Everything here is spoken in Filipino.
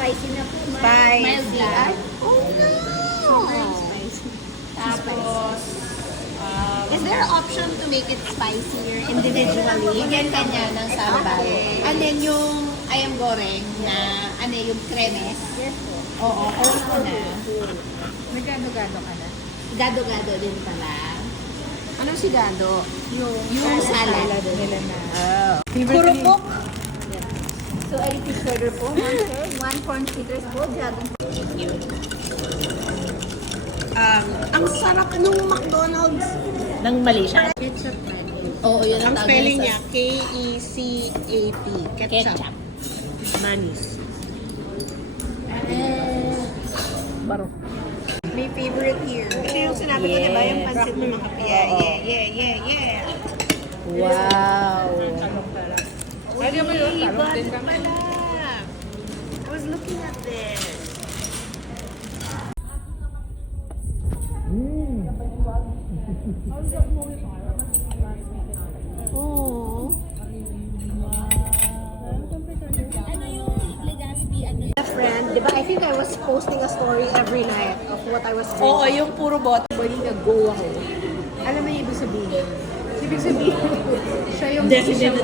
spicy na po. Spicy. Mild lang. Oh no! Sobrang spicy. Tapos, Is there an option to make it spicier individually? kanya ng sambal. Okay. And then yung ayam goreng na ano yung kremes. Yes po. Oo, all ko na. Nagano-gano ka na? Gado-gado din pala. Anong si Gado? Yung salad. nila na. Oh. Favorite ni- Kurupok. So, ay fish burger po, ma'am, sir. 1 corn fritters po, dragon. Ang sarap nung McDonald's. Nang mali siya. Ketchup man. Oo, yun Ang tawag spelling nila niya, sa- K-E-C-A-P. Ketchup. Ketchup. Manis. Baro. May favorite here. Ito yung sinabi ko, di ba? Yung pansit ng mga kapya. Yeah. Wow. Pwede mo yun, talong din kami. Pala. I was looking at this. Oh. Friend, di ba? I think I was posting a story every night of what I was doing. Oo, yung puro bot. Bali nag-go ako. Alam mo yung ibig sabihin? Ibig sabihin, siya yung Definitely.